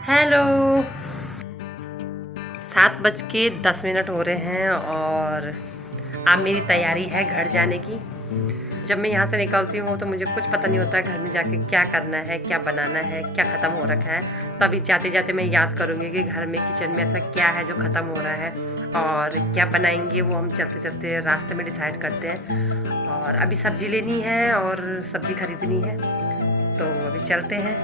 Hello, 7:10 हो रहे हैं और अब मेरी तैयारी है घर जाने की। जब मैं यहाँ से निकलती हूँ तो मुझे कुछ पता नहीं होता है घर में जाके क्या करना है, क्या बनाना है, क्या ख़त्म हो रखा है। तभी जाते जाते मैं याद करूँगी कि घर में किचन में ऐसा क्या है जो ख़त्म हो रहा है और क्या बनाएंगे, वो हम चलते चलते रास्ते में डिसाइड करते हैं। और अभी सब्ज़ी लेनी है और सब्ज़ी खरीदनी है, तो अभी चलते हैं।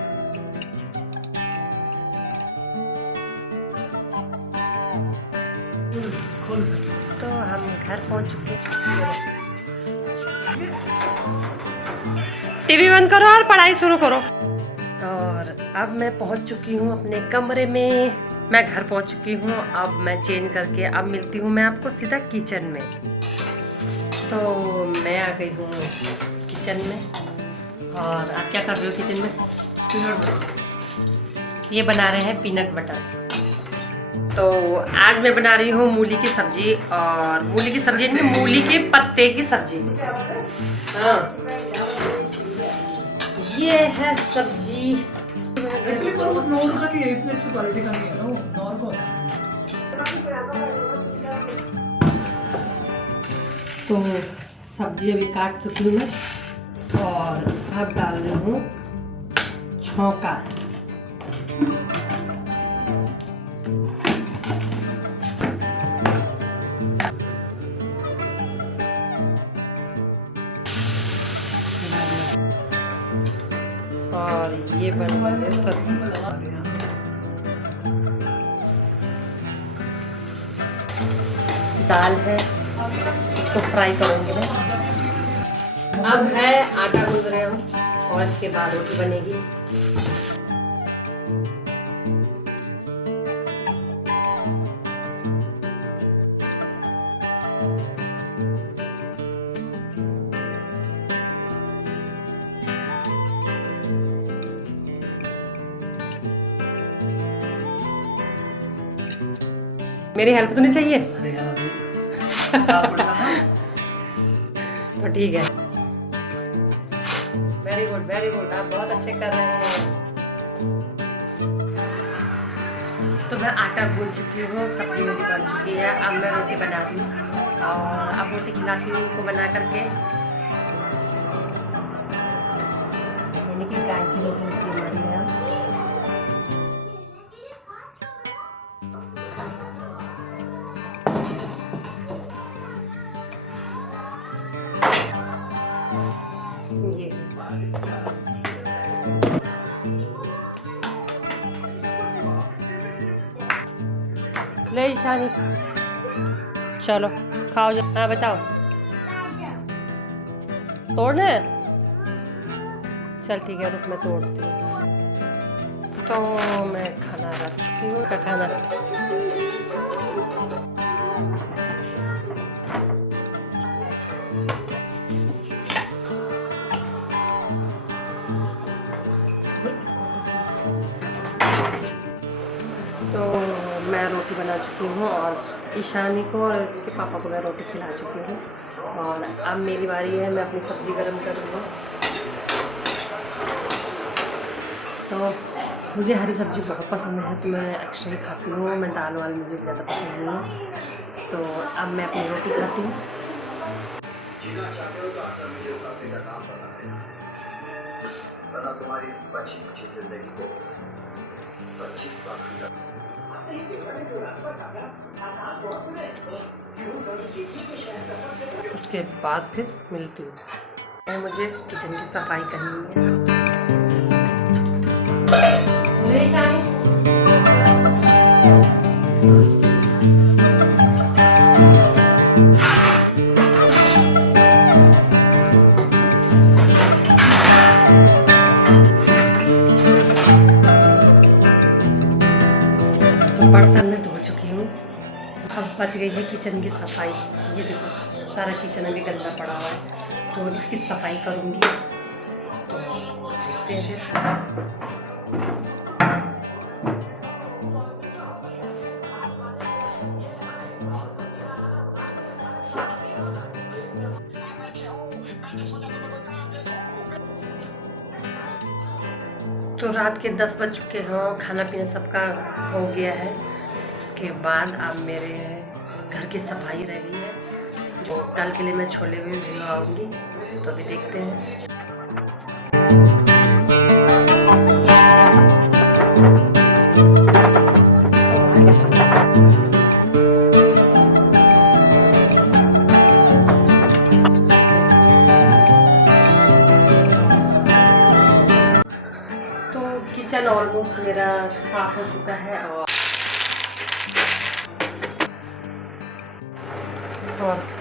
तो हम घर पहुंच चुके हैं। टीवी बंद करो और पढ़ाई शुरू करो। और अब मैं पहुंच चुकी हूं अपने कमरे में। मैं घर पहुंच चुकी हूं। अब मैं चेंज करके अब मिलती हूं मैं आपको सीधा किचन में। तो मैं आ गई हूं किचन में। और आप क्या कर रहे हो किचन में? Peanut butter. ये बना रहे हैं पीनट बटर। तो आज मैं बना रही हूँ मूली की सब्जी। और मूली की सब्जी में मूली के पत्ते की सब्जी। हाँ, ये है सब्जी। पर वो नॉर का नहीं है, इतनी अच्छी क्वालिटी का नहीं है ना वो नॉर का। तो सब्जी अभी काट चुकी हूँ मैं और अब डाल रही हूँ छौंका। और ये बन गई सब्जी। दाल है, इसको फ्राई करूंगी मैं। अब है आटा गूंद रहे हम और इसके बाद रोटी बनेगी। मेरी हेल्प तो नहीं चाहिए? तो ठीक है। वेरी गुड वेरी गुड, आप बहुत अच्छे कर रहे हैं। तो मैं आटा गूंद चुकी हूँ, सब्जी मेरी बन चुकी है। अब मैं रोटी बना रही हूँ और अब रोटी खिलाती हूँ उनको बना करके। यानी कि गाय की रोटी होती है। ये ले ईशानी, चलो खाओ जा। हाँ बताओ, तोड़ना है? चल ठीक है, रुक मैं तोड़ती हूँ। तो मैं खाना रख चुकी हूँ का खाना। तो मैं रोटी बना चुकी हूँ और ईशानी को और इसके पापा को मैं रोटी खिला चुकी हूँ। और अब मेरी बारी है, मैं अपनी सब्ज़ी गर्म कर रही हूँ। तो मुझे हरी सब्ज़ी बहुत पसंद है, तो मैं एक्स्ट्रा ही खाती हूँ। मैं दाल वाल मुझे ज़्यादा पसंद नहीं है। तो अब मैं अपनी रोटी खाती हूँ। उसके बाद फिर मिलती हूँ। मुझे किचन की सफाई करनी है। बर्तन में धो चुकी हूँ। अब बच गई है किचन की सफाई। ये देखो सारा किचन अभी गंदा पड़ा हुआ है, तो इसकी सफाई करूँगी। तो देखते हैं। तो तो रात के 10 बज चुके हैं, खाना पीना सबका हो गया है। उसके बाद अब मेरे घर की सफाई रह गई है, जो कल के लिए मैं छोले भी भिगवाऊंगी। तो अभी देखते हैं। तो किचन ऑलमोस्ट मेरा साफ हो चुका है और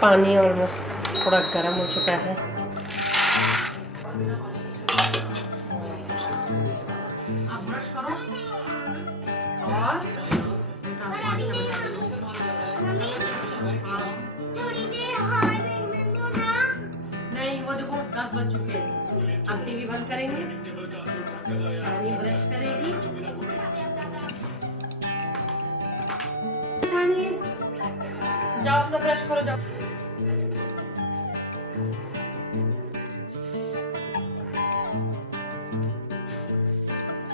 पानी ऑलमोस्ट थोड़ा गर्म हो चुका है। आप ब्रश करो और नहीं, वो देखो 10 बज चुके हैं। अब टीवी बंद करेंगे, शानी ब्रश करेगी। शानी जाओ अपना ब्रश करो, जाओ।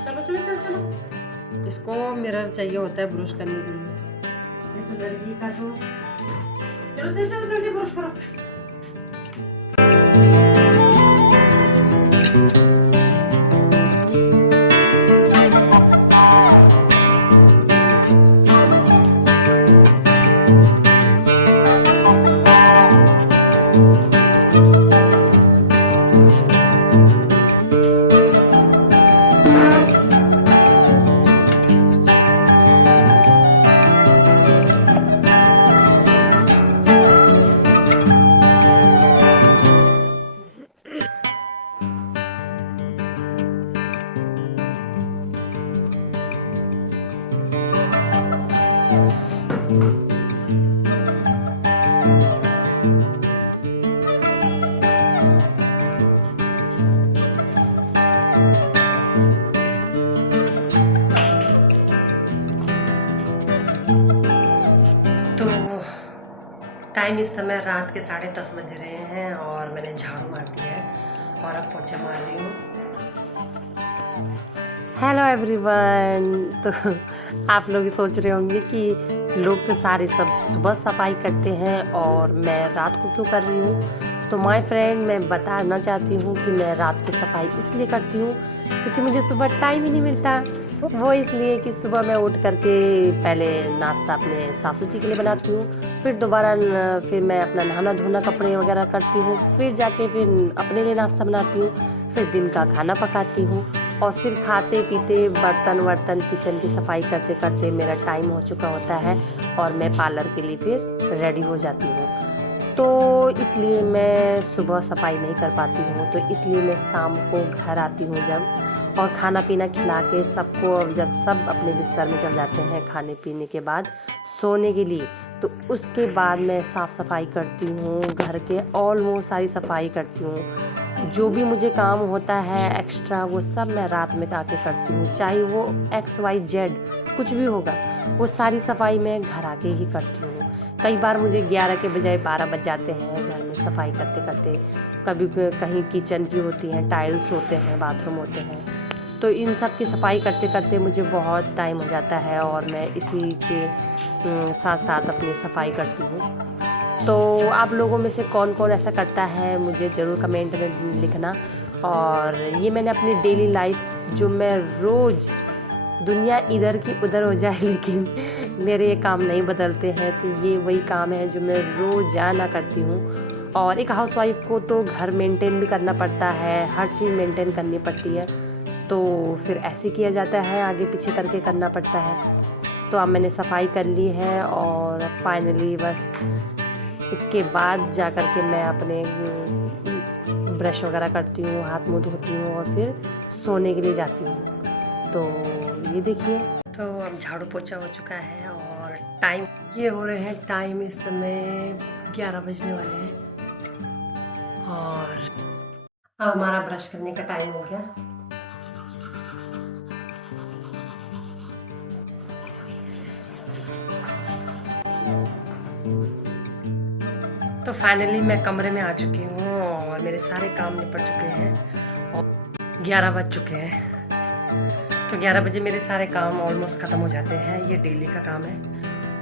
चलो चलो चलो चलो। इसको मिरर चाहिए होता है ब्रश करने के लिए। इस लड़की का तो चलो चलो चलो जल्दी ब्रश करो। टाइम इस समय रात के 10:30 बज रहे हैं और मैंने झाड़ू मार दिया है और अब पोछा मार रही हूँ। Hello everyone. तो आप लोग सोच रहे होंगे कि लोग तो सारे सब सुबह सफाई करते हैं और मैं रात को क्यों कर रही हूँ। तो माय फ्रेंड, मैं बताना चाहती हूँ कि मैं रात को सफाई इसलिए करती हूँ क्योंकि मुझे सुबह टाइम ही नहीं मिलता। वो इसलिए कि सुबह मैं उठ करके पहले नाश्ता अपने सासू जी के लिए बनाती हूँ, फिर दोबारा फिर मैं अपना नहाना धोना कपड़े वगैरह करती हूँ, फिर जाके फिर अपने लिए नाश्ता बनाती हूँ, फिर दिन का खाना पकाती हूँ और फिर खाते पीते बर्तन किचन की सफाई करते करते मेरा टाइम हो चुका होता है और मैं पार्लर के लिए फिर रेडी हो जाती हूँ। तो इसलिए मैं सुबह सफाई नहीं कर पाती हूँ। तो इसलिए मैं शाम को घर आती हूँ जब, और खाना पीना खिला के सबको, जब सब अपने बिस्तर में चल जाते हैं खाने पीने के बाद सोने के लिए, तो उसके बाद मैं साफ़ सफाई करती हूँ घर के, ऑलमोस्ट सारी सफाई करती हूँ। जो भी मुझे काम होता है एक्स्ट्रा वो सब मैं रात में आके करती हूँ, चाहे वो XYZ कुछ भी होगा, वो सारी सफाई मैं घर आके ही करती हूँ। कई बार मुझे 11 के बजाय 12 बज जाते हैं घर में सफाई करते करते। कभी कहीं किचन की होती हैं, टाइल्स होते हैं, बाथरूम होते हैं, तो इन सब की सफाई करते करते मुझे बहुत टाइम हो जाता है और मैं इसी के साथ साथ अपनी सफाई करती हूँ। तो आप लोगों में से कौन कौन ऐसा करता है मुझे ज़रूर कमेंट में लिखना। और ये मैंने अपनी डेली लाइफ, जो मैं रोज़, दुनिया इधर की उधर हो जाए लेकिन मेरे ये काम नहीं बदलते हैं, तो ये वही काम है जो मैं रोज़ाना करती हूँ। और एक हाउसवाइफ को तो घर मेंटेन भी करना पड़ता है, हर चीज़ मेंटेन करनी पड़ती है, तो फिर ऐसे किया जाता है, आगे पीछे करके करना पड़ता है। तो अब मैंने सफाई कर ली है और फाइनली बस इसके बाद जा कर के मैं अपने ब्रश वगैरह करती हूँ, हाथ मुँह धोती हूँ और फिर सोने के लिए जाती हूँ। तो ये देखिए, तो अब झाड़ू पोछा हो चुका है और टाइम ये हो रहे हैं, टाइम इस समय 11 बजने वाले हैं और अब हमारा ब्रश करने का टाइम हो गया। तो फाइनली मैं कमरे में आ चुकी हूँ और मेरे सारे काम निपट चुके हैं और 11 बज चुके हैं तो 11 बजे मेरे सारे काम ऑलमोस्ट ख़त्म हो जाते हैं। ये डेली का काम है।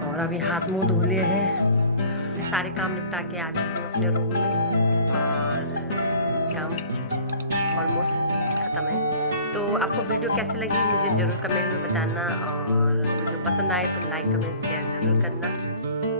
और अभी हाथ मुंह धो लिए हैं, सारे काम निपटा के आ चुकी हूँ अपने रूम में और काम ऑलमोस्ट ख़त्म है। तो आपको वीडियो कैसी लगी मुझे ज़रूर कमेंट में बताना, और वीडियो पसंद आए तो लाइक कमेंट शेयर ज़रूर करना।